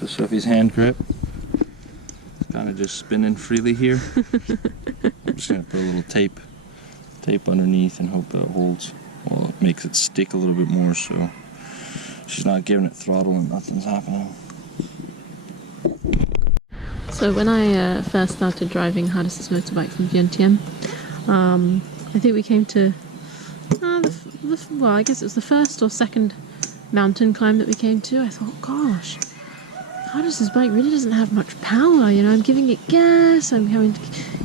So Sophie's hand grip is kind of just spinning freely here. I'm just going to put a little tape underneath and hope that it holds. Well, it makes it stick a little bit more so she's not giving it throttle and nothing's happening. So when I first started driving hardest motorbike from Vientiane, I think we came to, well, I guess it was the first or second mountain climb that we came to. I thought, gosh, hardest bike really doesn't have much power, you know, I'm giving it gas, I'm having,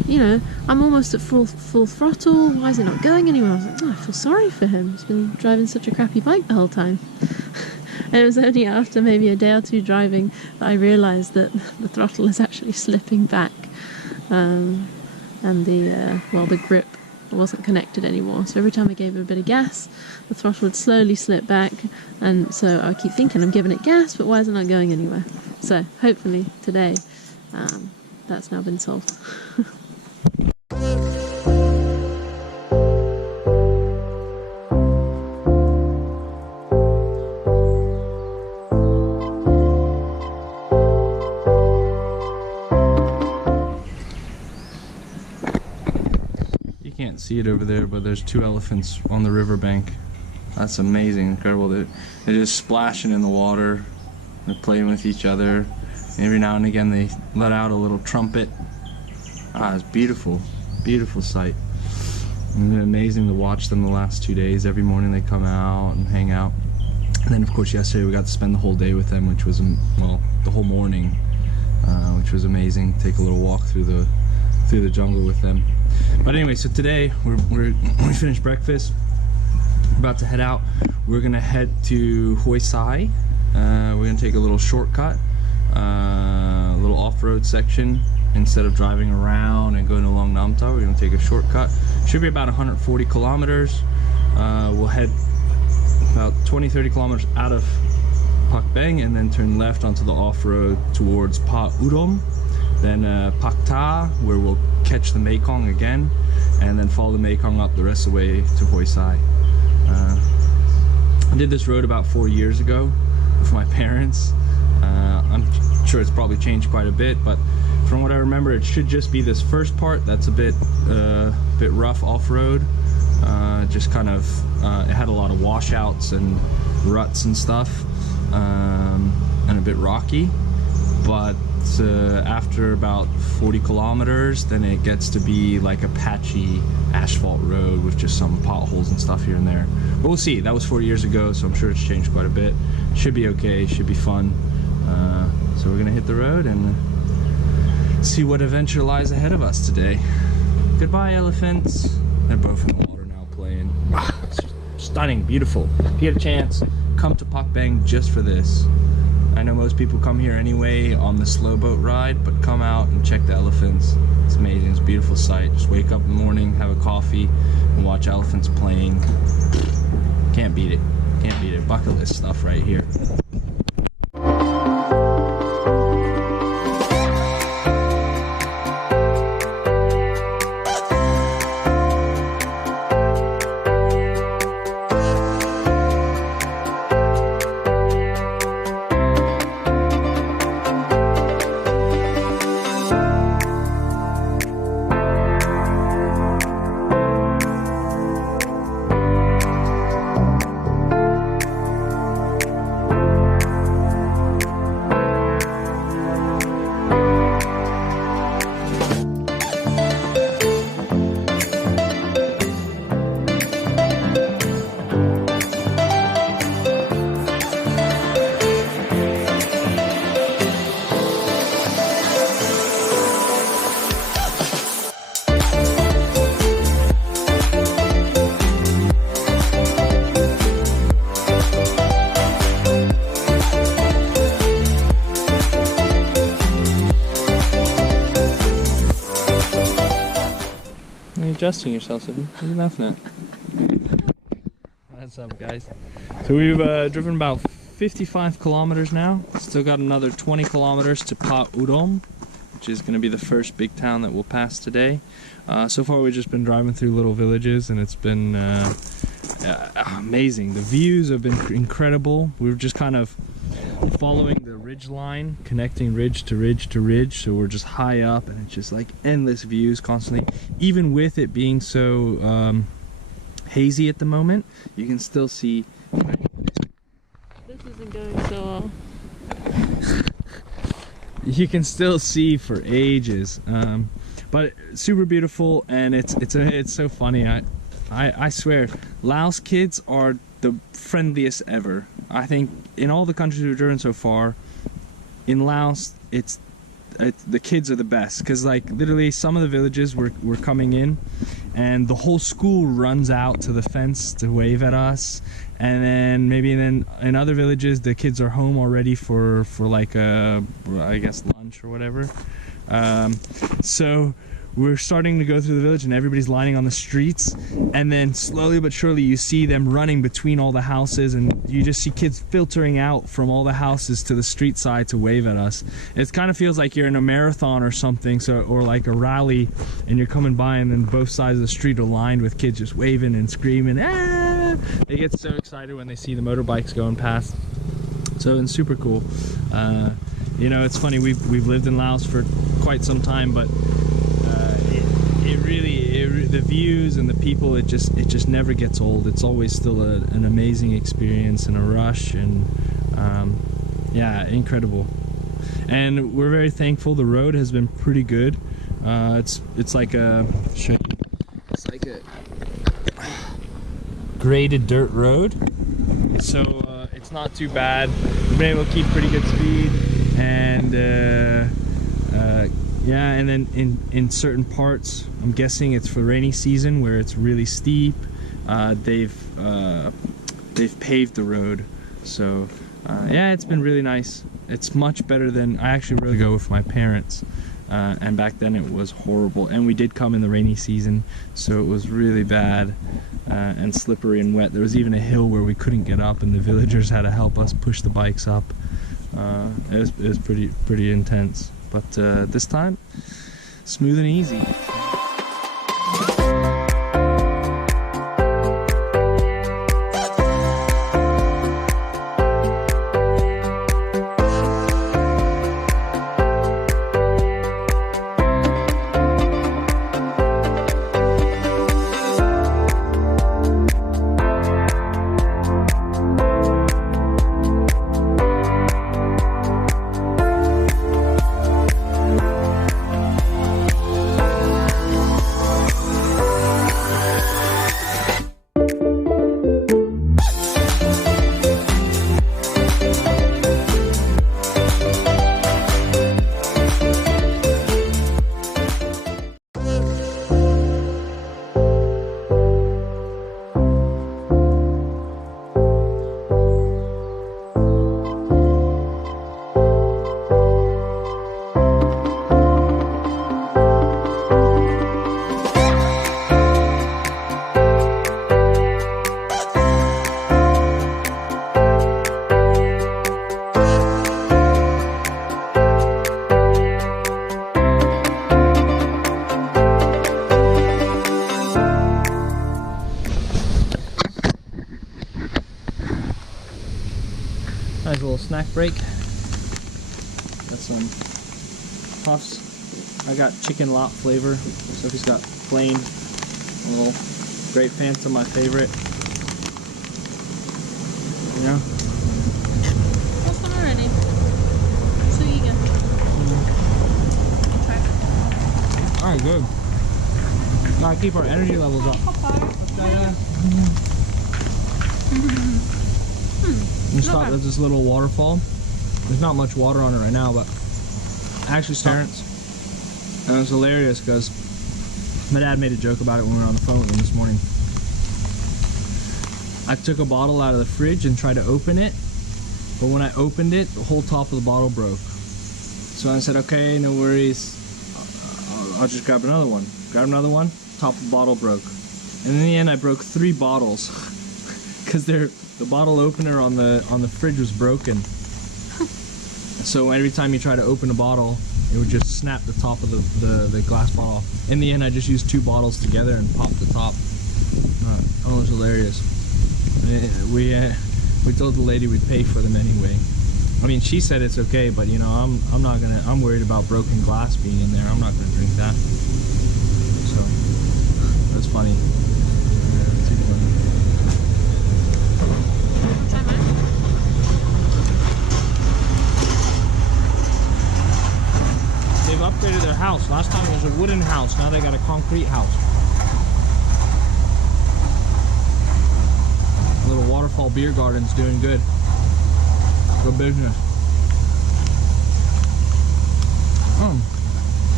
you know, I'm almost at full throttle, why is it not going anywhere? I was like, oh, I feel sorry for him, he's been driving such a crappy bike the whole time. And it was only after maybe a day or two driving that I realised that the throttle is actually slipping back, and the grip wasn't connected anymore. So every time I gave it a bit of gas, the throttle would slowly slip back, and so I would keep thinking I'm giving it gas, but why is it not going anywhere? So hopefully today that's now been solved. Can't see it over there, but there's two elephants on the riverbank. That's amazing, incredible. They're just splashing in the water, they're playing with each other. Every now and again they let out a little trumpet. It's beautiful, beautiful sight. And it's amazing to watch them the last 2 days. Every morning they come out and hang out. And then of course yesterday we got to spend the whole day with them, which was, well, the whole morning, which was amazing. Take a little walk through the jungle with them. But anyway, so today we finished breakfast. We're about to head out. We're gonna head to Huay Xai. We're gonna take a little shortcut, a little off-road section. Instead of driving around and going along Nam Ta, we're gonna take a shortcut. Should be about 140 kilometers. We'll head about 20-30 kilometers out of Pak Beng and then turn left onto the off-road towards Pa Udom. Then Pak Ta, where we'll catch the Mekong again, and then follow the Mekong up the rest of the way to Huay Xai. I did this road about 4 years ago with my parents. I'm sure it's probably changed quite a bit, but from what I remember, it should just be this first part that's a bit rough off-road. Just kind of, it had a lot of washouts and ruts and stuff, and a bit rocky. But after about 40 kilometers, then it gets to be like a patchy asphalt road with just some potholes and stuff here and there. But we'll see. That was 4 years ago, so I'm sure it's changed quite a bit. Should be okay, should be fun. So we're gonna hit the road and see what adventure lies ahead of us today. Goodbye, elephants. They're both in the water now playing. It's stunning, beautiful. If you get a chance, come to Pak Beng just for this. I know most people come here anyway on the slow boat ride, but come out and check the elephants. It's amazing, it's a beautiful sight. Just wake up in the morning, have a coffee, and watch elephants playing. Can't beat it. Can't beat it. Bucket list stuff right here. Adjusting yourself, what are you laughing at? What's up, guys? So we've driven about 55 kilometers now. Still got another 20 kilometers to Pa Udom, which is going to be the first big town that we'll pass today. So far we've just been driving through little villages and it's been amazing. The views have been incredible. We were just kind of following the ridge line, connecting ridge to ridge to ridge, so we're just high up and it's just like endless views constantly. Even with it being so hazy at the moment, you can still see. This isn't going so well. You can still see for ages, but super beautiful, and it's so funny. I swear, Laos kids are the friendliest ever. I think in all the countries we've driven so far, in Laos, the kids are the best, because like literally some of the villages we're coming in, and the whole school runs out to the fence to wave at us, and then maybe in other villages the kids are home already for like I guess lunch or whatever. So we're starting to go through the village and everybody's lining on the streets, and then slowly but surely you see them running between all the houses, and you just see kids filtering out from all the houses to the street side to wave at us. It kind of feels like you're in a marathon or something, or like a rally, and you're coming by and then both sides of the street are lined with kids just waving and screaming. Ah! They get so excited when they see the motorbikes going past. So it's super cool. You know, it's funny, we've lived in Laos for quite some time, but the views and the people, it just never gets old. It's always still an amazing experience and a rush, and yeah, incredible. And we're very thankful. The road has been pretty good. It's like a graded dirt road, so it's not too bad. We've been able to keep pretty good speed, and yeah, and then in certain parts, I'm guessing it's for rainy season where it's really steep, they've paved the road. So yeah, it's been really nice. It's much better than I actually really go with my parents, and back then it was horrible. And we did come in the rainy season, so it was really bad and slippery and wet. There was even a hill where we couldn't get up, and the villagers had to help us push the bikes up. It was pretty intense. But this time, smooth and easy. Nice little snack break. Got some puffs. I got chicken lot flavor. Sophie's got plain. A little grape Fanta, my favorite. You know? That's one already. So you go. Alright, good. Gotta keep our energy levels up. You stop at this little waterfall. There's not much water on it right now, but actually Terrence. And it was hilarious because my dad made a joke about it when we were on the phone with him this morning. I took a bottle out of the fridge and tried to open it, but when I opened it, the whole top of the bottle broke. So I said, okay, no worries, I'll just grab another one. Grab another one, top of the bottle broke. And in the end I broke 3 bottles because the bottle opener on the fridge was broken. So every time you try to open a bottle, it would just snap the top of the glass bottle. In the end, I just used 2 bottles together and popped the top. Oh, it was hilarious. We told the lady we'd pay for them anyway. I mean, she said it's okay, but you know, I'm not gonna. I'm worried about broken glass being in there. I'm not gonna drink that. So that's funny. Too funny. They've upgraded their house. Last time it was a wooden house. Now they got a concrete house. A little waterfall beer garden's doing good. Good business.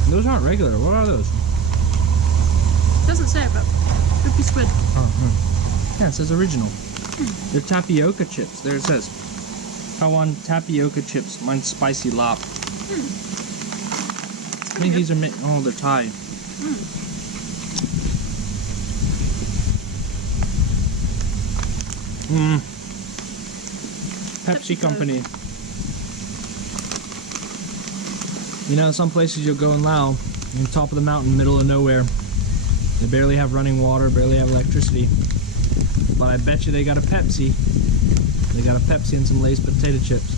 Those aren't regular. What are those? Doesn't say, but could be squid. Yeah, it says original. They're tapioca chips. There it says. I want tapioca chips. Mine's spicy lop. I think these are oh, they're Thai. Pepsi Company. You know, some places you'll go in Laos, on the top of the mountain, middle of nowhere. They barely have running water, barely have electricity. But I bet you they got a Pepsi. They got a Pepsi and some Lay's potato chips.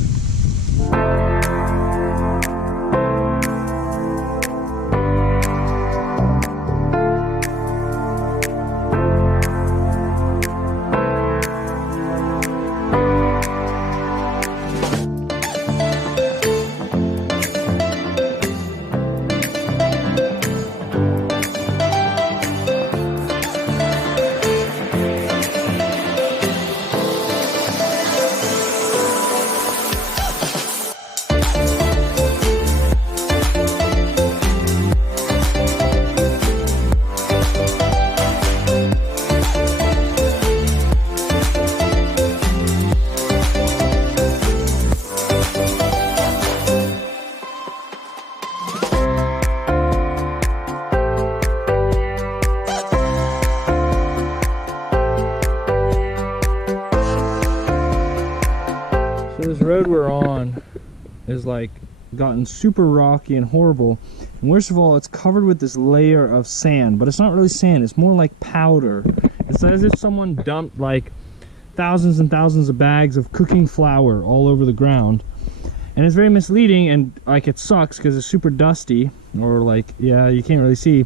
This road we're on is like gotten super rocky and horrible, and worst of all, it's covered with this layer of sand, but it's not really sand, it's more like powder. It's as if someone dumped like thousands and thousands of bags of cooking flour all over the ground, and it's very misleading, and like it sucks because it's super dusty, or like, yeah, you can't really see.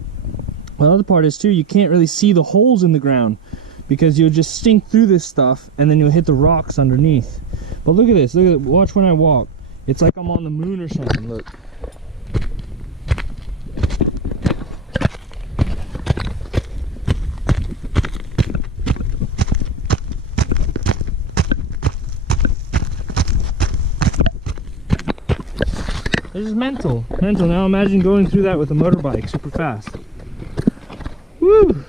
Well, the other part is too, you can't really see the holes in the ground because you'll just sink through this stuff and then you'll hit the rocks underneath. But look at this, look at it. Watch when I walk. It's like I'm on the moon or something, look. This is mental. Mental. Now imagine going through that with a motorbike super fast. Woo!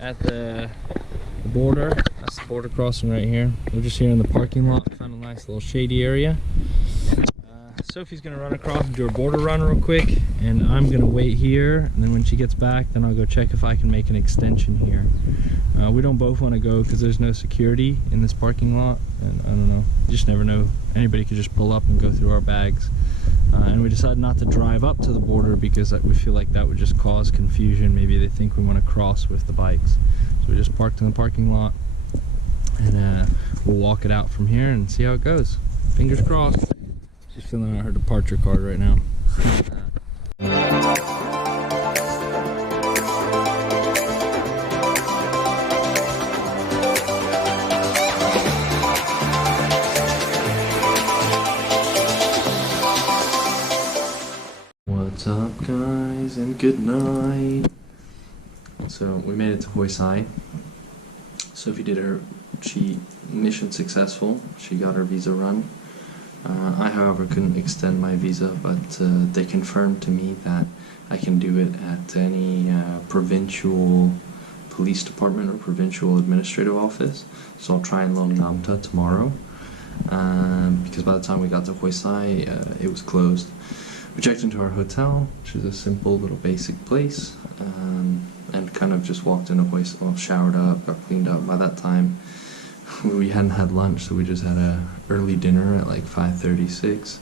At the border, that's the border crossing right here. We're just here in the parking lot, found a nice little shady area. Sophie's gonna run across and do her border run real quick, and I'm gonna wait here, and then when she gets back, then I'll go check if I can make an extension here. We don't both want to go because there's no security in this parking lot, and I don't know, you just never know. Anybody could just pull up and go through our bags. And we decided not to drive up to the border because we feel like that would just cause confusion. Maybe they think we want to cross with the bikes. So we just parked in the parking lot, and we'll walk it out from here and see how it goes. Fingers crossed. She's filling out her departure card right now. What's up, guys, and good night. So we made it to Huay Xai. Sophie did her mission successful. She got her visa run. I, however, couldn't extend my visa, but they confirmed to me that I can do it at any provincial police department or provincial administrative office. So I'll try and loan Namta tomorrow, because by the time we got to Huay Xai, it was closed. We checked into our hotel, which is a simple little basic place, and kind of just walked into Huay Xai, well, showered up, got cleaned up. By that time, we hadn't had lunch, so we just had a early dinner at like 5:36.